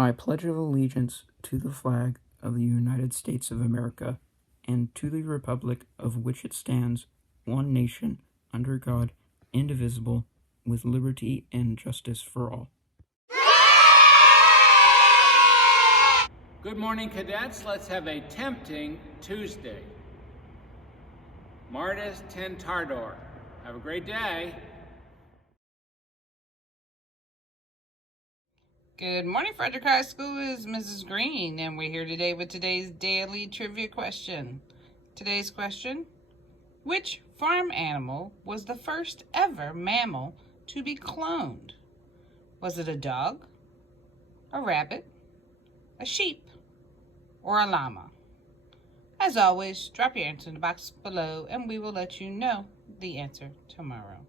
I pledge allegiance to the flag of the United States of America and to the republic of which it stands, one nation, under God, indivisible, with liberty and justice for all. Good morning, cadets. Let's have a tempting Tuesday. Martis Tentardor. Have a great day. Good morning, Frederick High School. Is Mrs. Green, and we're here today with today's daily trivia question. Today's question: which farm animal was the first ever mammal to be cloned? Was it a dog, a rabbit, a sheep, or a llama? As always, drop your answer in the box below and we will let you know the answer tomorrow.